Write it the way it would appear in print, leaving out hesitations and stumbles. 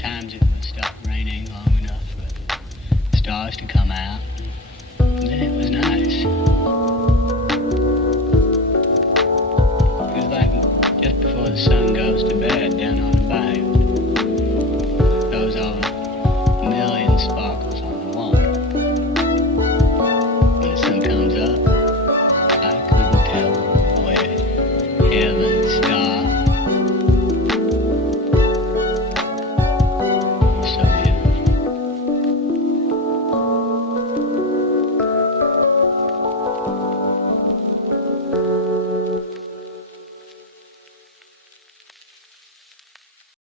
sometimes it would stop raining long enough for the stars to come out. And then it was nice. It was like just before the sun goes to bed.